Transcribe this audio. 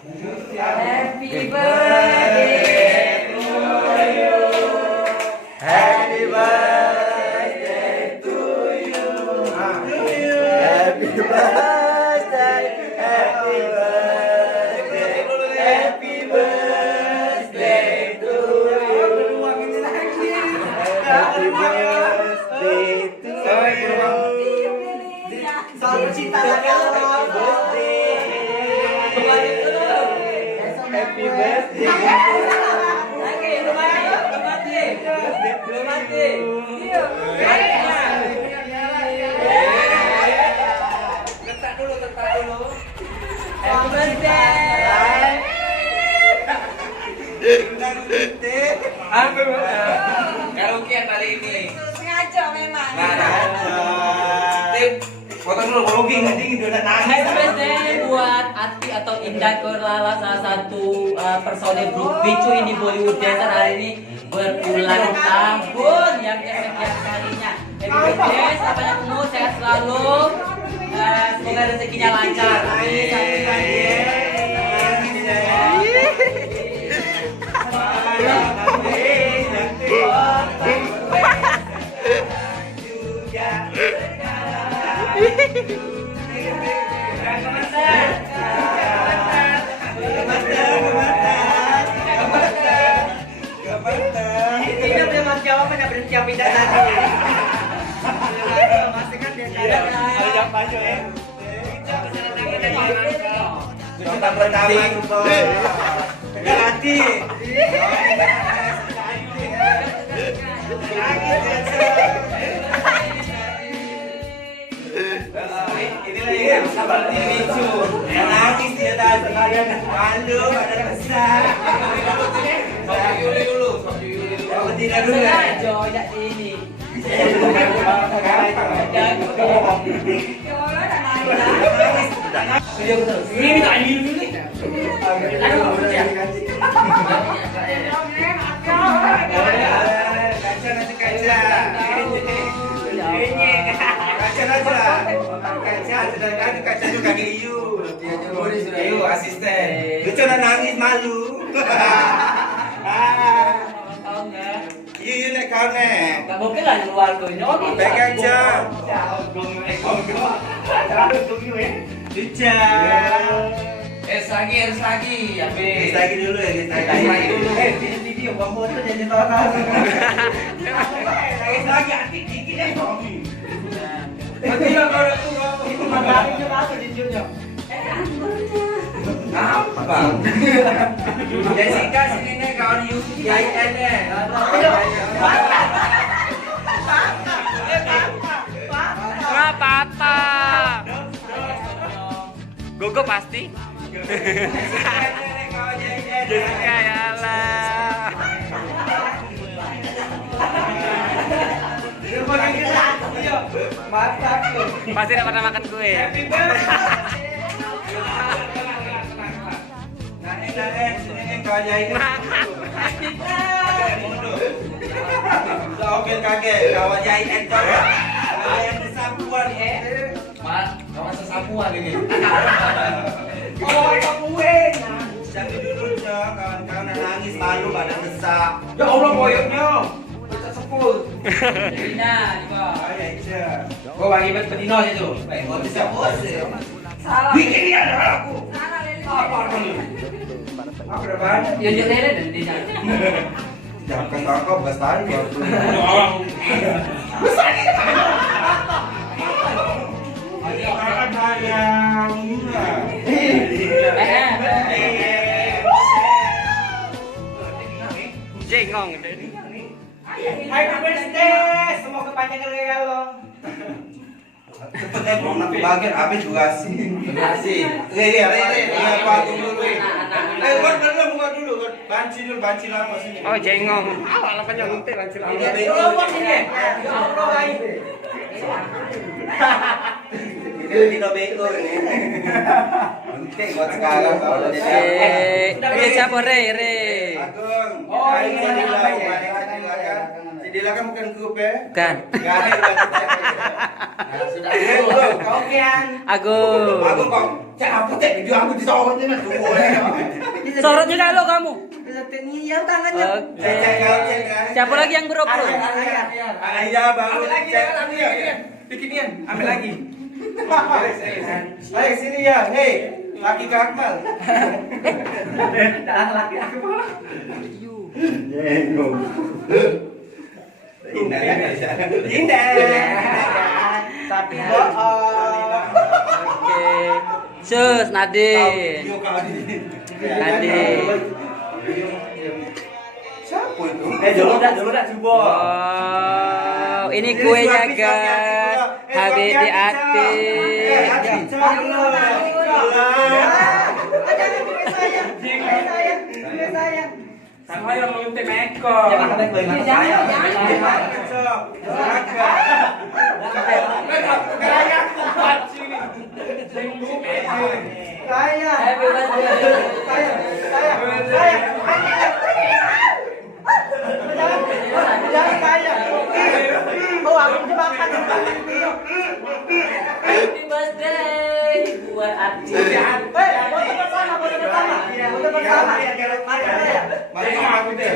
Happy birthday to you. Happy birthday to you. Happy birthday. Happy birthday. Happy birthday to you. Happy birthday to you. Selalu cinta Happy birthday. Belum mati. Letak dulu. Happy birthday. Karaoke kali ini. Sengaja memang. Foto dulu, karaoke nggak dingin udah nangis. Happy birthday buat Ati atau Indah Korlala, salah satu personel grup Bicu ini Bollywood Dancer hari ini berulang tahun yang kesekian kalinya. Happy birthday, sampai umur sehat selalu. Semoga rezekinya lancar. Tidak punya mas jawaban yang berhenti yang pindah tadi. Masih kan dia Ada jawab aja ya. Kita pertama itu. Enggak hati. Inilah yang seperti Bicu. Yang nangis dia tadi. Malu, ada kesal. Tidak dulu ya. Joyak ini. Ini minta ini dulu nih. Kaca juga Yu asisten. Lucu nangis malu. Yu nek kau nek. Gak mungkin lah keluar tuh ini. Pegang jam. Lucu. Es lagi. Ges lagi dulu ya, ges lagi dulu. Video bang foto jadi tonton. Ges lagi antik dikit deh. Itu matahari juga apa jinjurnya? Apa? Jessica sini nih kawan Yu jahitan deh. Nggak apa-apa. Gogo pasti. Jessica ya lah. Pasti udah pernah makan kue. Sini nih kawan jahitan. Oke kaget kawan jahitan coba. Ayam kesapuan Kawan sesapuan ini. Jangan dulu dong, kawan-kawan nangis malu pada desak. Ya Allah boyoknya. Baca sepul. Rina, di bawah. Oh ya iya. Gua bagi bet petino itu. Baik, mau bisa bos. Salah. Bikin dia ada aku. Salah Lili. Apa ini? Apa depan? Ya dia lele dan dia. Jangan ketangkap gas tadi waktu. Jengong. Happy birthday. Semoga panjang regal lo. Cepet mau nanti bagian habis juga sih. Kasih. Patung dulu. Buka dulu. Banci lama sini. Oh jengong. Awal apa nyontek lancil Ini awal. bego. Ya Allah guys. Ini tidak bego ini. Penting buat sekarang kalau jadi. Siapa Re? Agung. Oh, ini apa ya? Dilakan bukan grup ya? Bukan. Sudah. Kau kian. Agung. Agung kok Cek apa cek video aku disorot ini mas. Sorot juga lo kamu. Iya tangannya. Oke. Siapa lagi yang berobrol? Ayah baru. Bikinian, ambil lagi. Ayo sini ya, hei, laki Akmal. Laki Akmal. Indah ya, indah. Tapi bohong. Oke. Sus, Nadine. Nadine. Siapa itu? Dulu dah coba. Wow, ini kuenya guys. HBD Ati. Sama yang mau tim Eko. Jangan Happy birthday. Happy birthday buat Ati. Mari aku deh.